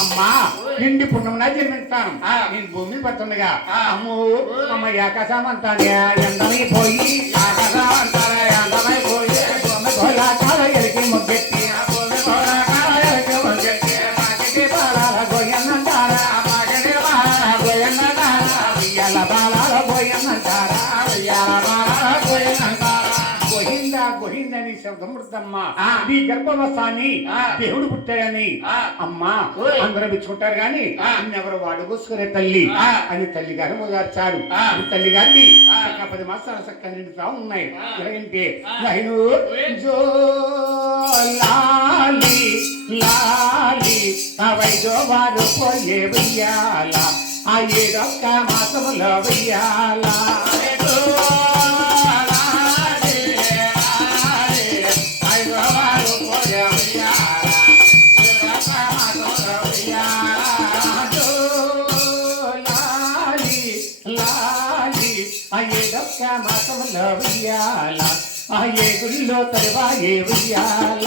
అమ్మా నిండి పుణ్యమున జన్మిస్తాను నేను భూమి పడుతుండగా అమ్మో అమ్మ ఏకసామంతానే ఎండమైపోయి ఆకాశమంతానే ఎండమైపోయి ఎలికి ముగ్గెత్తి ఎలికి ముగ్గెత్తి మాకి బాలాల గోయన్నంటారా మాకి బాలాల గోయన్నంటారా ఉయ్యాల బాలాల గోయన్నంటారా ఉయ్యాల బాలాల గోయన్నంటారా గోహిందని శబ్దమృతమ్మ నీ గర్భవసాన్ని దేవుడు పుట్టాడని అమ్మా అందరూ మెచ్చుకుంటారు గాని ఎవరు వాడు కూసుకునే తల్లి అని తల్లి గారు మొదలర్చాడు తల్లి గారిని 10 మాసాల చక్క నిండుతా ఉన్నాయి ఎలాగంటే నైను జో లాలి లాలి అవైదో వారు పోయే వెయ్యాల ఆ 7 మాసములో వెయ్యాల మాసంలో వెయ్యాల ఆ ఏ గుళ్ళో తరువా ఏ వెయ్యాల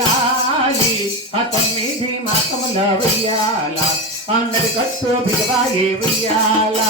లాలి ఆ 9 మాసంలో వెయ్యాల అందరి కట్టు బిగవా ఏ వెయ్యాల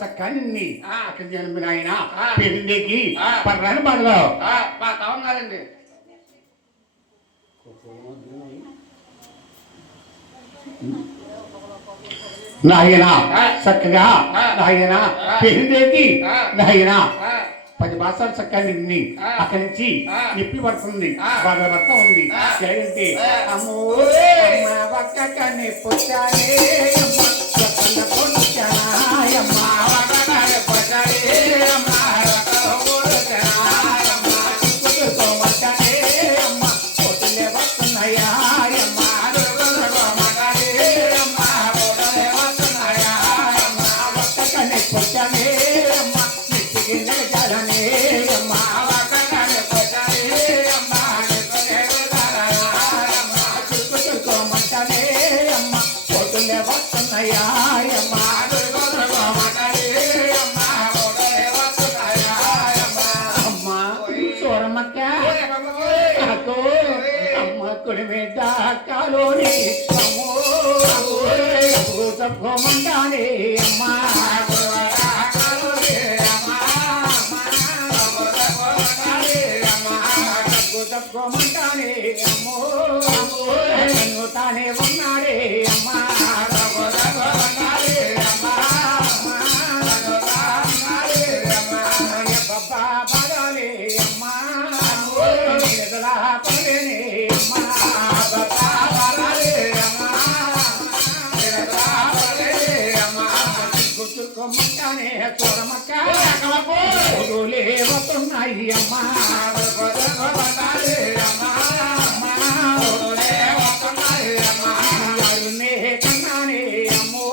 చక్కని అక్కడ జన్మిన ఆయన పెళ్లికి పర్రాని బాధలో కాదండి నాయన చక్కగా నాయన పెళ్లికి నాయన 10 మాసాలు చక్కని అక్కడి నుంచి నిప్పి పడుతుంది బాధ పడతా ఉంది ఏంటంటే అమ్మో ఒక్క కన్ని పుట్టానే కాలోని మంటానే అమ్మా మంటానే అమ్మో తానే ఉన్నాడే అమ్మా బాగాలే అమ్మా పడేనే కొమ్మకానే చూడమక్క వస్తున్నాయి అమ్మా కన్నానే అమ్మో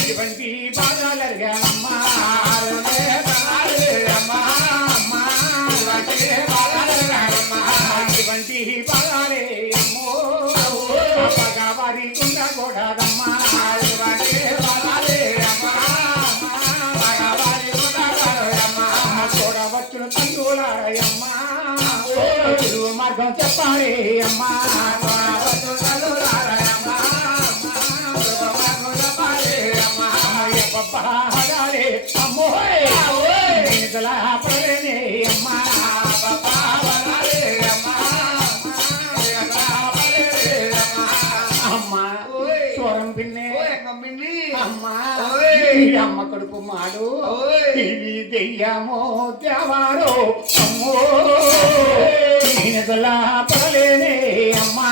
ఇటువంటి బాగాలమ్మా ఇటువంటి బాగాలే అమ్మో పగవారి ఉండకూడదమ్మా చూడవచ్చును తండ్రులారయ్యమ్మా మార్గం చెప్పాలి అమ్మా అమ్మో పడనే అమ్మా అమ్మా స్వరం పిన్నే అమ్మా అమ్మ కడుపు మాడు ఇది దెయ్యమో దేవారో అమ్మో నేనలా పడలేనే అమ్మా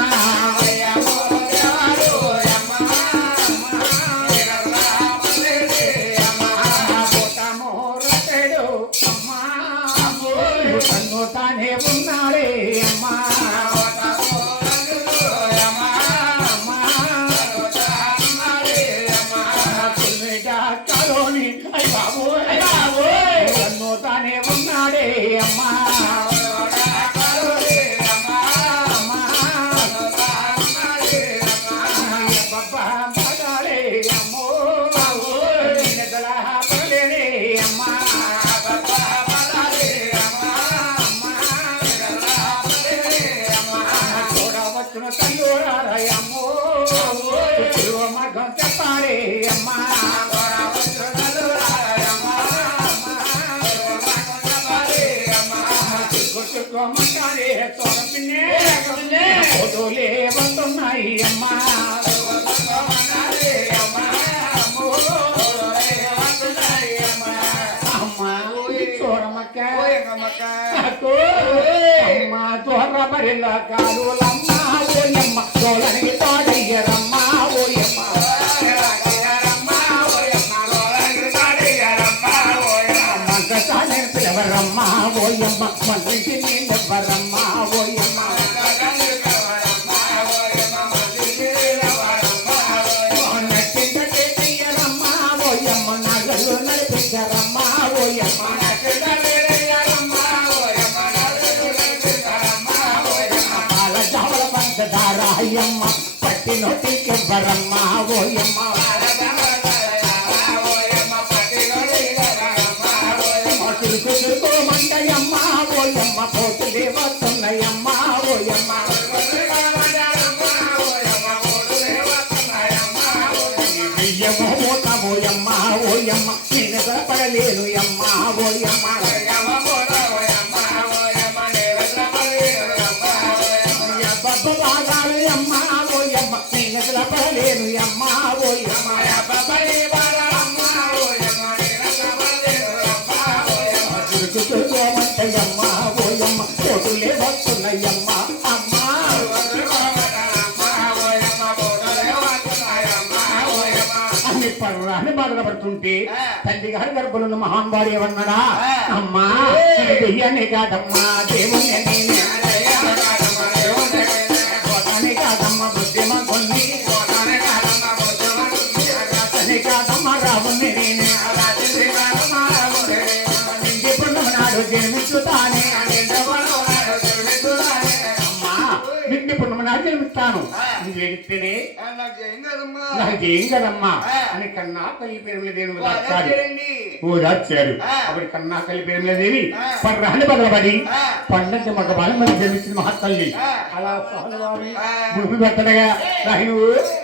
తానే ఉన్నాడే అమ్మా వచ్చును తల్లురారయమ్మో మార్గం చెప్పారే అమ్మా ఫోటోలే వస్తున్నాయి అమ్మా అమ్మా చూడమక్క అమ్మా చూడ పరిల కాలులమ్మా ఓయమ్మ చూడనికి తోడయ్యరమ్మా ఓయమ్మ పిలవరమ్మా ఓయమ్మ మంత్రికి నీళ్ళెవ్వరమ్మా ఓయమ్మ నచ్చిందయ్యరమ్మా ఓయమ్మ నగలు నడిపించరమ్మా ఓయమ్మ పాల జావల పంచదార అయ్యమ్మ పట్టి నోటికెవ్వరమ్మా ఓయమ్మ మంటయమ్మ ఓయమ్మ పోతులే వస్తున్నాయమ్మ ఓయమ్మ బియ్యము మూతమోయమ్మ ఓయమ్మ నేను పడలేను అమ్మ ఓయమ్మ బాగాలు అమ్మ ఓయమ్మ నేను పడలేను అమ్మ ఓయమ్మ మంటయమ్మ ఓయమ్మ పోతులే వస్తున్నాయమ్మ అమ్మా అని పర్రాన్ని బాధపడుతుంటే తల్లి గారి గర్భులను మహాన్వాడు ఏమన్నాడా అమ్మా దెయ్యాన్ని కాదమ్మా దేవుని కాదమ్మ బుద్ధిమ కొన్ని కాదమ్మ రావుని జన్మించుతానే అమ్మా నిన్ను ఇప్పుడు నా జన్మిస్తాను నువ్వు ఏడిస్తేనే నాకేం కదమ్మా అని కన్నా తల్లి పేరుల దేవి వచ్చారు అప్పుడు కన్నా తల్లి పేరుల దేవి పర్రాన్ని బదలబడి పండంటి మగ బాల మరి జన్మించిన మహాతల్లి అలా సహజవామి భూమి పెట్టడగా రాహిను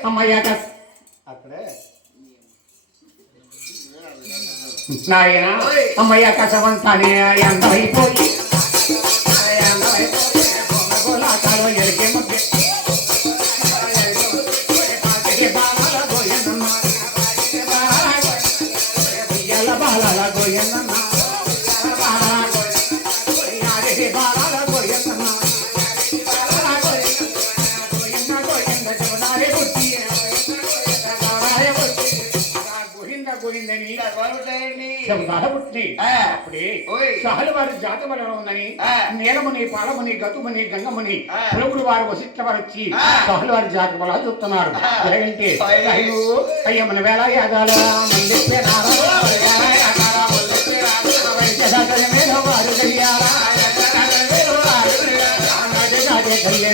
అమ్మయ్యాక అక్కడే నాయన అమ్మయ్య కసవంతానే అందమైపోయి ఎరికే ముద్దే బాల గోయన్న వారి జాతమల ఉందని నీలముని పాలముని గతుముని గంగముని పురుగుడు వారు వసిష్ఠ వారు వచ్చి సహలు వారి జాతమల చూస్తున్నారు ఎలాగంటే అయ్య మన వేళ యాగాల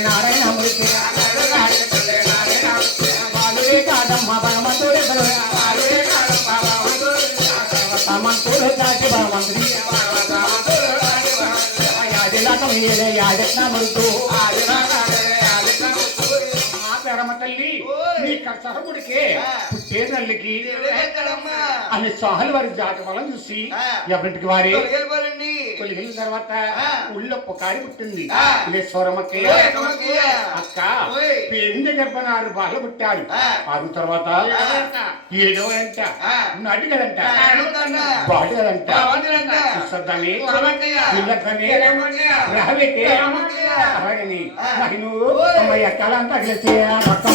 నారాయణ కాదమ్మ భగవంతుడు మంతుడు దాటి భగవంతుడి యాజత్నముడుతూ తల్లి మీ సహకుడికే పుట్టేదల్లికి అని సహలు వారి జాతి వలన చూసి ఎవరింటికి వారి తొలిగిన తర్వాత ఊళ్ళో పొకారి పుట్టింది సోరమ్మకి అక్క పేరుంది గర్భనారు బాగా పుట్టారు ఆరు తర్వాత ఏడో అంట అడిగదంట బాడు కదంట రాబెట్టే అలాగని నువ్వు అమ్మాయి ఎక్కాలంతా కలిసి మొత్తం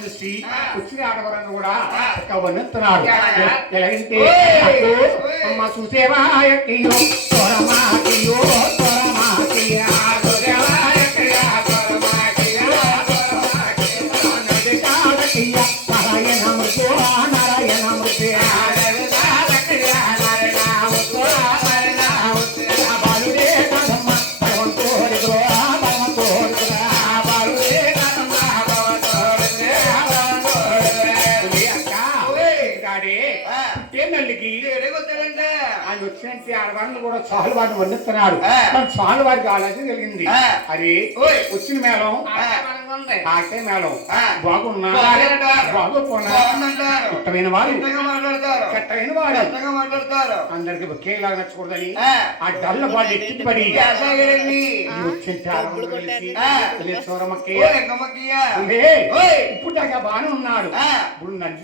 చూసి వచ్చిన ఆడవరನ್ನು కూడా వన్నుతున్నాడు ఎలాగంటే అమ్మ చూసేవా వచ్చినట్టు ఆడవాళ్ళు కూడా చాలు వారిని వండిస్తున్నారు చాలు వారికి ఆలోచన కలిగింది అది వచ్చిన మేళం ఆకే మేళం బాగున్నా బాగోపోయిన వాడు కట్టమైన వాడు అందరికి ఒకేలాగా నచ్చకూడదని ఆ డల్ల బాగా ఎత్తిపడి ఇప్పుడు దాకా బాగానే ఉన్నాడు ఇప్పుడు నన్ను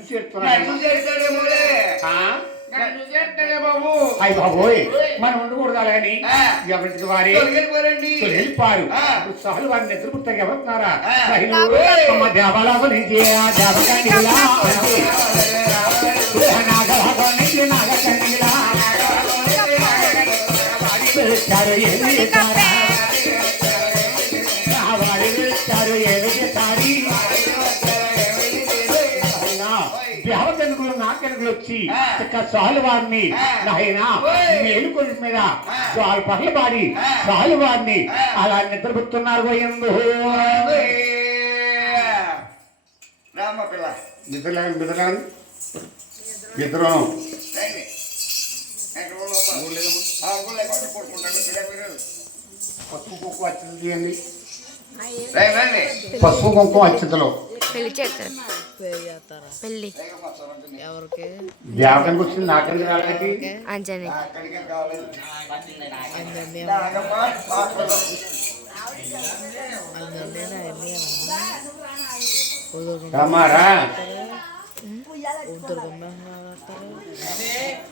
అయ్యి బాబోయ్ మనం ఉండకూడదు అలాగని ఎవరికి వారి వెళ్ళిపారు సహలు వారిని నిద్రపుతారు ఎవరున్నారా దేవాలకు నుంచి దేవకనుకులు నాకెనుకులు వచ్చి చాలు వారిని నాయన మేలుకొండ మీద చాలు పర్ల పాడి చాలు వారిని అలా నిద్రపుతున్నారు పోయింది నిద్రం పసుపు కుంకుమ అచ్చతలు తీయండి పసుపు కుంకుమ అచ్చతలు పెళ్లి చేస్తారు పెళ్లి ఎవరికి దేవతనికి వచ్చింది నాకెందుకు రాలకి అంజని రమ్మారా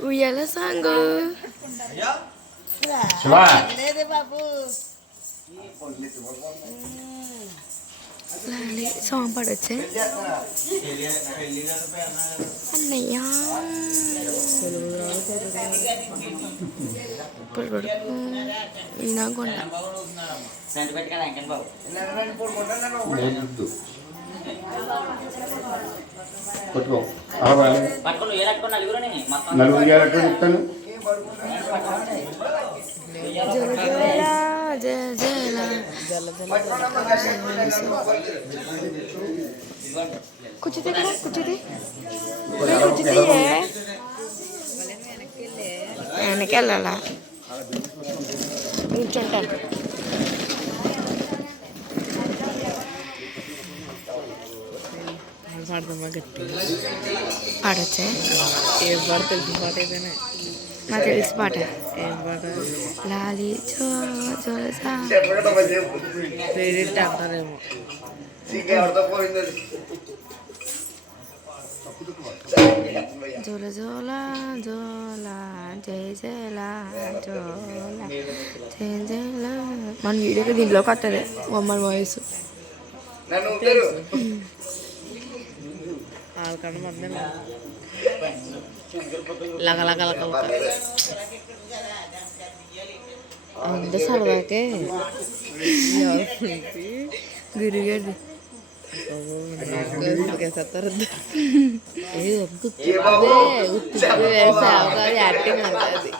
ఉయ్యాల సాంగు శివా సాంగ్ పాడొచ్చే అన్నయ్య ఈయన కొండ పట్టుకో నలుగురు చెప్తాను కూర్చుంది కదా కూర్చుంది కూర్చుంది వెనక్కి వెళ్ళాలా కూర్చుంటాను పాడొచ్చే ఏం పాట తెలిసిన పాట అయితేనే నాకు తెలిసి పాట ఏం పాట లాలి చో క్రెడిట్ అంటారేమో జోల జోల జోల జయ జయలా జోల జయ జయల మన వీడియోకి దీంట్లోకి వస్తుంది మమ్మల్ని వాయిస్ ఆడకండి మధ్య లగలగలగల అంత సరదాకే గురుగారు యాక్టింగ్ అంటది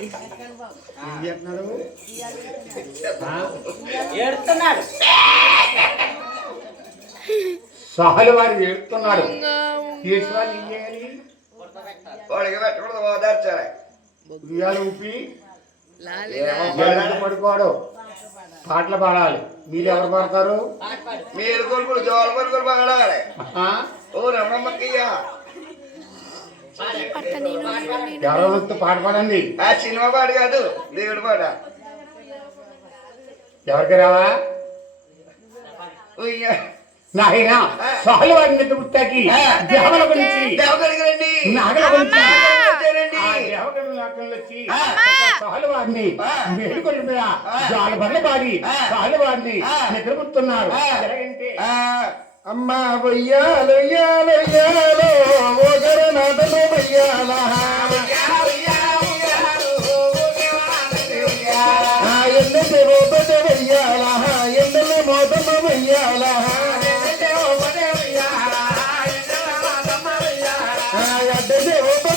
సహలు వారు ఏడుతున్నాడు ఊపి పడుకోడు పాటలు పాడాలి మీరు ఎవరు పాడతారు మీరు కొడుకులు జోల కొడుకులు పాడాలి ఓ రమ్మమ్మక్కయ్య ఎవరో పాట పాడండి ఆ సినిమా పాట కాదు దేవుడి పాట ఎవరికి రావా నాయన సహలు వారిని నిద్ర పుట్టాకి దేవల గురించి నాగల గురించి సహలు వారిని మేలుకొండ మీద జాల బర్ల పాడి సహలు వారిని నిద్రపుతున్నారు అమ్మా వయ్యాలో ఓగర నాదలో వయ్యాల ఎన్నె మోదమ వయ్యాల ఎన్నె మోదమ వయ్యాల అడ్డ